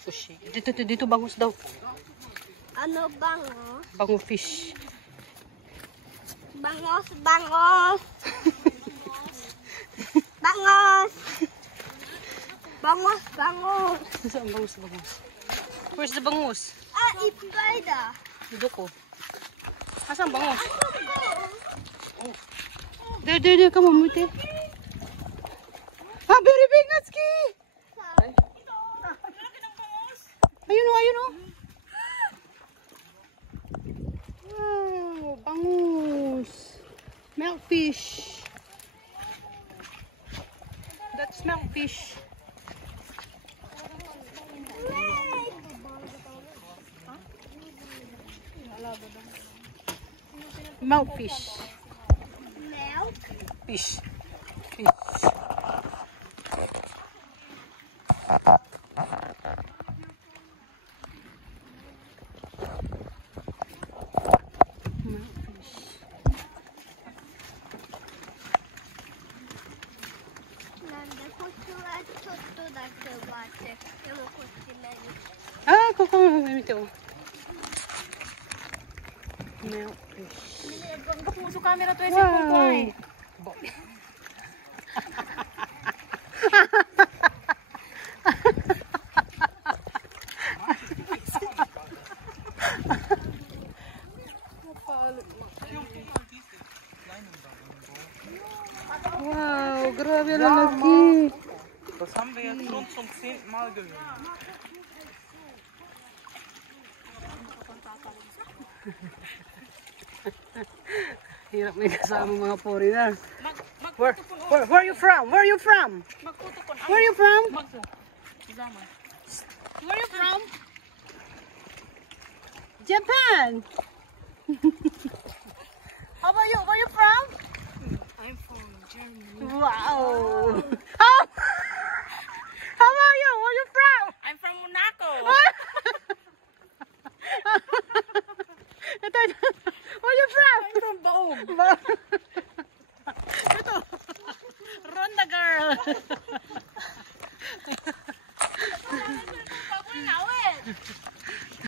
Sushi. Dito bangus daw. Ano bangus? Bangus fish. Bangus, bangus. Bangus. Bangus, bangus. Saan bangus? Where's the bangus? Spider. Dito ko. Asan bangus? There, come on, Mute. Very big, Natsuki! Ayun o. Wow, bangus. Milkfish. That's milkfish. Milkfish. Fish.ここ見てよ。Kapuso camera to sa kukuhay. Wow, grabe na lagi. Das haben wir jetzt schon zum 10. Mal gehört. Hirap may kasama mga foreigner. Where are you from? Where are you from? Where are you from? Where are you from? Japan. How about you? Where are you from? I'm from Germany. Wow. Oh!